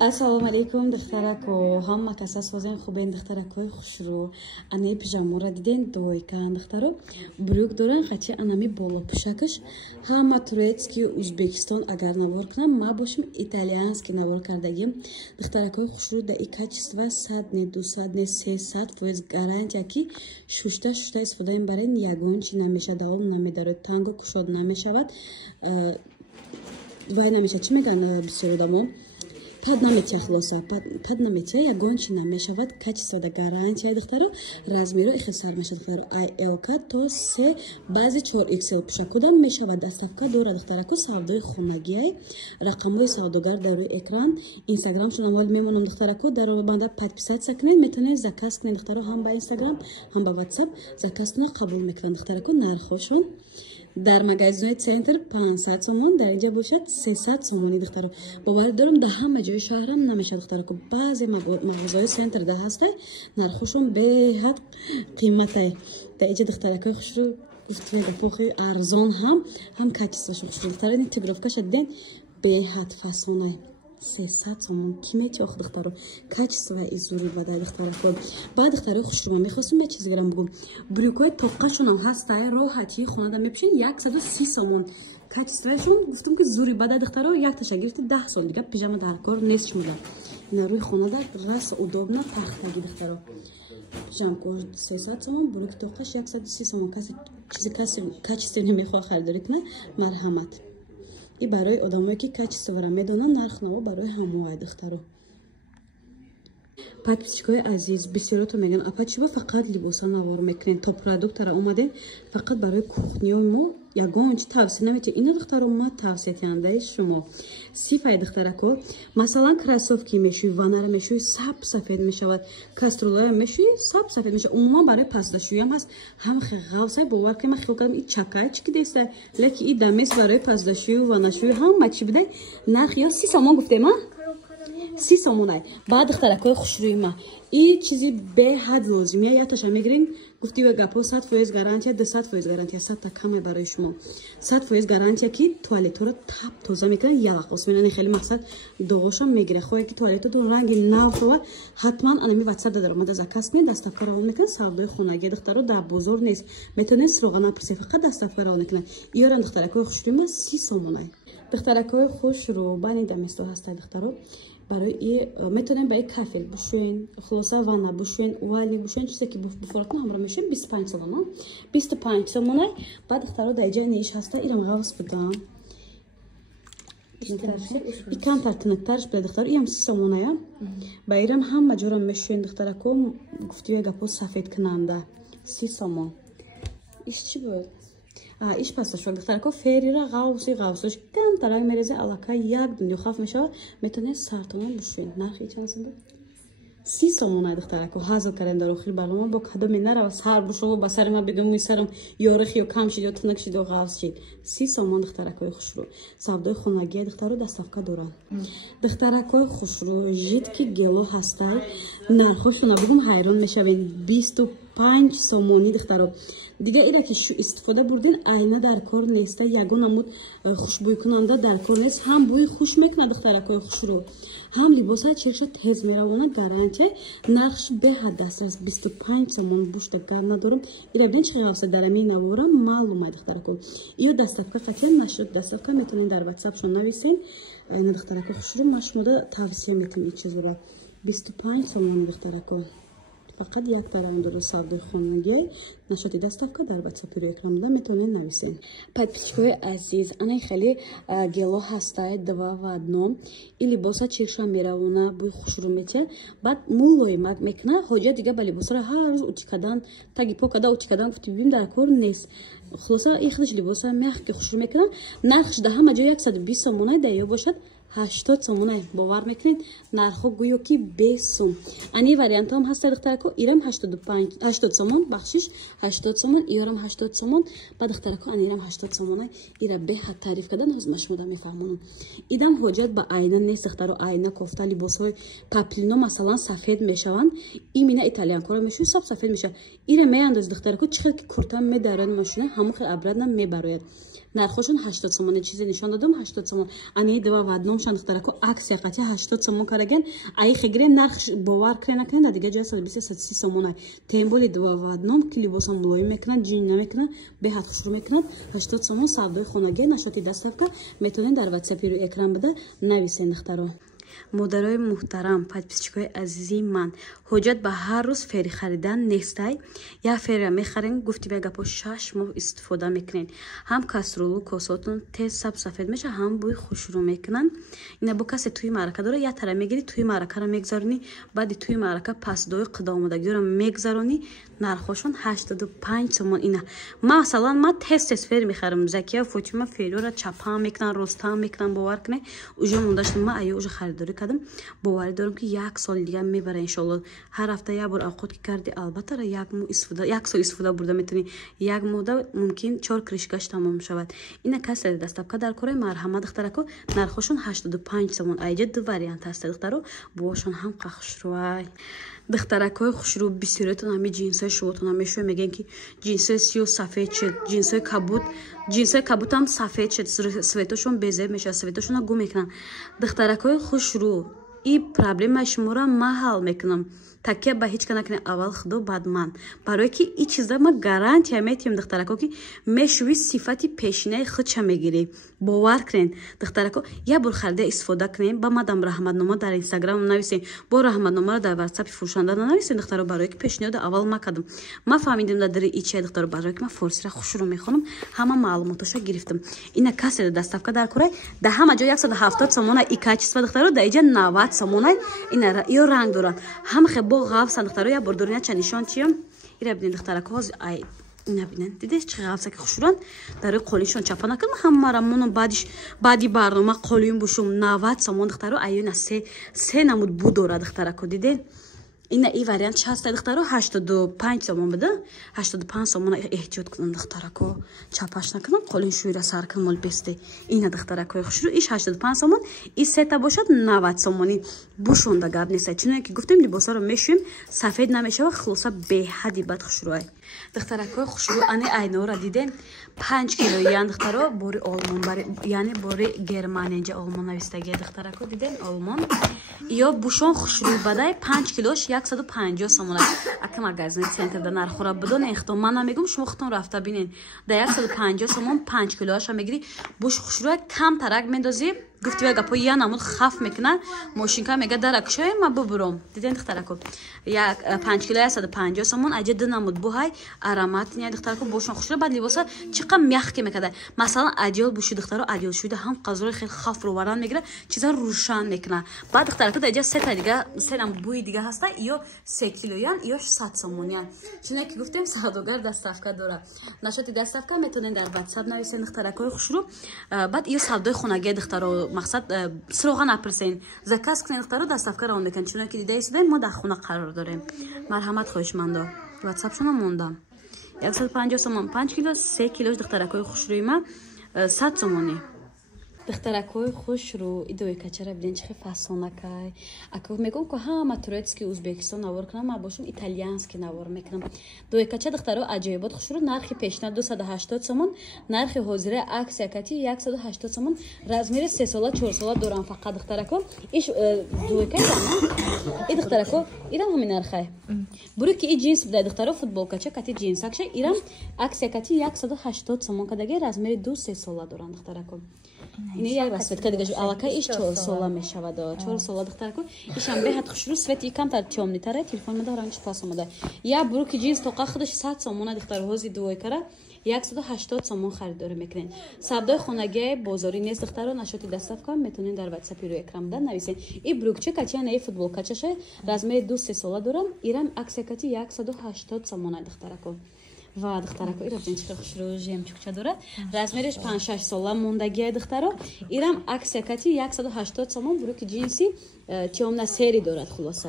Assalomu alaykum духтарако. Ҳама каса созен хубен духтаракои хушрӯ. Ани пижамора диден дойкан духтаро. Брюк доран хачи анами боло пушакаш. Ҳама турецки Узбекистон агар навор кунам, ма бошим итальянски навор кардагим. Духтаракои хушрӯ да и качества 100 не 200 не 300% гарантия ки шушта истифодаем барен ягон чи намеша давом намедарад, танго кушод намешавад. Вай намеша чи меган бисёродамо пад наметия хулоса пад наметия ягон чи намешавад качество да гарантия духтаро размеро ихсар мешавад духтаро IL то 3 баъзе 4XL пушакудам мешавад доставка дора духтараку савдои хонагиай рақамои савдогар дар рӯи экран инстаграм шунам вол мемонам духтараку дар банда подписаться кунед метавонед заказ кунед духтаро ҳам ба инстаграм ҳам ба ватсап заказ кунед қабул мекунанд духтараку нархошон дар магазини центр 500 сомон дар инҷа бошад 300 сомони духтаро боварӣ дорам дар ҳама ҷои шаҳрам намешад духтараку баъзе мағозаҳои центр дар ҳастай нархошон беҳад қиматай дар инҷа духтаракои хушрӯ гуфтига похи арзон ҳам качествошо хушрӯ духтаро ин тигровкаша диден беҳад фасонай 300 сомон кимети ох духтаро качество изури бадай духтарако баъд духтарои хушрӯ мехостам я чизе гирам бугум брюкои тоққашонам ҳастай роҳати хонада мепӯшен 130 сомон качествоашон гуфтам ки зури бадай духтаро якташа гирифти 10 сол дига пижама дар кор нест шумуда ина рӯи хонада раса удобна тахтаги духтаро пижамко 300 сомон брюки тоққаш 130 сомон каси качестве мехоҳ харидорӣ кунад марҳамат и барои одамое ки качествора медонанд нархнамо барои ҳамоай духтаро подписчикои азиз бисёрото меган апа чиба фақат либоса навор мекунед то продуктара омаден фақат барои кухняи мо ягон чи тавсия наметӣ ина духтаро ма тавсиятиҳандаи шумо сифай духтарако масалан кроссовки мешӯи ванара мешӯи саб сафед мешавад каструлая мешӯи саб сафед мешавад умуман барои пасдашӯям ҳаст ҳам ғавсай бовар ки ман хиёл кардам и чакай чи ки дестай леки и дамес барои пасдашӯи ванашӯи ҳама чи бидай нархи ё 30 сомон гуфтема 30 сомонай баъд духтаракои хушрӯи ма и чизи беҳад лозимия якташа мегирем гуфтига гапо 100% гарантия 200% гарантия 100 та каме барои шумо 100% гарантия ки туалетҳоро таб тоза мекунад ялақос менани хеле мақсад доғошам мегира хоҳе ки туалетото ранги нав шавад ҳатман анами ватсап даромада заказ кунед доставка равон мекунад савдои хонагӣ духтаро дар бозор нест метавонед сроғана пурсед фақат доставка равон мекунад иёрам духтаракои хушрӯи ма 30 сомонай духтаракои хушрӯ бани даместо ҳастай духтаро барои метавонем ба кафел бушӯен хулоса ванна бушӯен вали бушӯен чизе ки буфоракун ҳамро мешӯем 25 сомон 25 сомонай баъд духтаро дар ҷои ниш ҳаста ирам ғавз будам икамтар тинуктарш буда духтаро иам 30 сомоная ба ирам ҳама ҷоро мешӯен духтарако гуфтига гапо сафед кунанда 30 сомон иш чи буд иш пасташо духтарако ферира ғавсош камтарак мерезе алака як дунё хаф мешавад метавонед сартона бушӯед нархи чанд сомон 30 сомонай духтарако ҳазл кардем дар охири барнома бо кадо менарава сар бушово ба сари ман бигум муи сарам ёрих ё кам шид ё тинак шид ё ғавз шид 30 сомон духтаракои хушрӯ савдои хонагия духтаро доставка дорад духтаракои хушрӯ жидки гело ҳастай нархошона бигум ҳайрон мешавед 25 сомони духтаро дига ира ки шу истифода бурдин айна дар кор неста ягон амуд хушбӯйкунанда дар кор нест ҳам бӯи хуш мекунад духтаракои хушрӯ ҳам либоса чирша тез меравона гарантия нархш беҳад дастрас 25 сомон бушта гап надорам ира биден чи ғавса дарами наворам маълумай духтарако ё доставка қатъиян нашуд доставка метавонед дар ватсапшон нависен айна духтаракои хушрӯ ма шумода тавсия метавонем чизора 25 сомон духтарако фақат як таран дорад савдои хонагӣ нашоти доставка дар ватсапи рӯи экранда метавонед нависед подписчикои азиз анай хеле гело ҳастай 2 в 1 и либоса чирша меравона бӯи хушрӯ метия баъд мулоимак мекуна ҳоҷат дига ба либосара ҳар рӯз утӣ кардан таги по када утӣ кардан гуфти бибин дар кор нест хулоса и худаш либоса мягки хушрӯ мекуна нархш дар ҳама ҷо 120 сомонай дар ё бошад 80 сомонай бовар мекунед нархҳо гӯё ки бесум ани вариантам ҳастай духтарако ирам 80 сомон бахшиш 80 сомон иёрам 80 сомон ба духтарако анирам 80 сомонай ира беҳад таъриф кардан ҳоз машмуда мефаҳмонам идам ҳоҷат ба айна нест духтаро айна кофта либосҳои паплино масалан сафед мешаванд имина итальянкора мешӯи саб сафед мешавад ира меандози духтарако чихел ки курта медарад машина ҳамон хел абрадна мебарояд нархошон 80 сомон чизе нишон додам 80 сомон ани два в одном шан духтарако аксия қати 80 сомон караген ай хигрем нарх бовар крена крена дига ҷоя 130 сомон тем боли два в одном ки либосам мулоим мекунад ҷин намекунад беҳад хушрӯ мекунад 80 сомон савдои хонаге нашоти доставка метавонед дар WhatsApp-и рӯи экран буда нависен духтаро. مادرای محترم پادپیسچیکای عزیزی من حجت به هر روز فری خریدن نیسтай یا فری میخرین گفتی به گپو 6 ماه استفاده میکنین هم کاسرولو کاساتون تیز سفید میشه هم بوی خوشرو میکنن اینا با کسی توی معرکه داره یا ترا میگیری توی معرکه رو میگذارونی بعد توی معرکه پس دوی قدامدگی رو میگذارونی نرخشون 85 سومون اینا مثلا ما تست فری میخرم زکیه فاطمه فری رو چپا میکنن رستم میکنن باور کنه اوجا مونداشتم ما ایو اوجا خریداری کردم باور دارم که یک سال دیگه میبره ان شاء الله هر هفته یک بار اوقات که کردی البته را یک سال استفاده برده میتونی یک مدت ممکن 4 کرشکش تمام شود اینا کسی دستابکا در کره مرحمت دخترکو نرخشون 85 سومون ایجا دو واریانت هست دخترو باشون هم قخشروای دخترکای خوشرو بسیارتون همه جنسای شوتون همه شو میگن که جنسای سیو سفید شد جنسای کبوت هم سفید شد سویتاشون بزه میشه سویتاشون رو گم میکنن دخترکای خوشرو این پرابلم شما را ما حل میکنم تکیه به هیچ کنه اول خدا بعد من برای که این چیزا ما گارانتی میتیم دخترکو که میشوی صفتی پیشینه خودش میگیری باور کنین دخترکو یا بر خرده استفاده کنین با مادام رحمتنامه در اینستاگرام نویسین با رحمتنامه رو در واتساپ فروشنده نویسین دخترو برای که پیشنهاد اول ما کردم ما فهمیدم در این چه دخترو برای که ما فارسی را خوش رو میخونم همه معلوماتاشو گرفتم اینا کسی دستافکا در کره ده همه جا 170 سومون ای کاچسوا دخترو در اینجا 90 سومون اینا را یو رنگ دارن هم با غاف دخترو یا بردورینه چه نشان چیم اینا ببینید دخترکو ای اینا ببینید دیدید چه غافسه که خوشورن در قولیشون چپا نکنم همه رامونو بعدی برنامه قولیم بشم 90 سومون دخترو اینا سه نمود بودوره دخترکو دیدید اینا ای واریانت چهست دخترو 85 سومون بده 85 سومون احتیاط کنم دخترکو چپاش نکنم قولین شویره سر کنم مال بسته اینا دخترکو خوشرو ایش 85 سومون ای سه تا باشد 90 سومونی بوشون دا گاب نیست چون که گفتیم لباسا رو میشویم سفید نمیشه و خلاصا به حدی بد خوشروه دخترکو خوشرو انه اینا رو دیدین 5 کیلو یان دخترو بوری آلمان یعنی بوری گرمانیجا آلمان نویستگی دخترکو دیدین آلمان یا بوشون خوشرو بدای 5 کیلوش 150 سومون اگه مغازه سنتر در نرخورا بدون اختم من نمیگم شما خودتون رفته ببینین در 150 سومون 5 کیلوش میگیری بوش خوشرو کم ترک میندازی گفتی به گپو یا نمود خف میکنن ماشینکا میگه درک شوی ما ببرم دیدین دخترکو یا 5 کیلو 150 سومون اجد نمود بوهای ارامات نیا دخترکو بوشون خوشرو بعد لباسا چقدر میخ که میکرده مثلا اجل بوشو دخترو اجل شوده هم قزور خیلی خف رو وران میگیره چیزا روشن میکنه بعد دخترکو در سه تا دیگه سه نم بوی دیگه هسته یا 3 کیلویان یا 100 سومونیان چون که گفتیم سوداگر دستافکا داره نشاتی دستافکا میتونین در واتساپ نویسین دخترکو خوشرو بعد یا سودای خونگی دخترو مقصد سراغ نپرسین زکاس کنین دخترو دستافکا را میکنن چون که دیده ایستین ما در خونه قرار داریم مرحمت خواهشمندو واتساپ شما موندم 150 سومون 5 کیلو 3 کیلوش دخترکوی خوشروی ما 100 سومونی دخترکوی خوشرو ایدوی کچره بدین چه فاسونکای اگه میگم که همه ترکیه ازبکستان نوار کنم ما باشم ایتالیانسکی نوار میکنم دوی کچه دخترو عجیبات خوشرو نرخ پیشنهاد 280 سومون نرخ حاضر عکس یکتی 180 سومون رزمیر 3 ساله 4 ساله دوران فقط دخترکو ایش دوی کچه ای دخترکو ایران همین نرخه برو که این جنس بده دخترو فوتبال کچه کتی جنس اکشه ایران عکس یکتی 180 سومون کداگه رزمیر 2 3 ساله دوران دخترکو اینه یک راسته دیگه علاقه ایش 4 ساله میشود 4 ساله دخترکو ایشم به حد خوشرو سوت یکم تا چومنی تره تلفن مده رنج پاس اومده یا بروک جنس تو خودش 100 سومون دختر هوزی دوی کاره 180 سومون خریداری میکنین سودای خونگی بازاری نیست دخترو نشاتی دستافکا میتونین در واتساپ رو اکرام دادن نویسین این بروکچه کچه نه فوتبال کچشه رزمه 2 3 ساله دارم ایران عکسکتی 180 سومون دخترکو و دخترکو ایران چه خوشرو جیم چوکچه داره رزمرش 5 6 ساله موندگی دخترو ایران عکسکتی 180 سومون بروک جنسی چومنا سری دارد خلاصه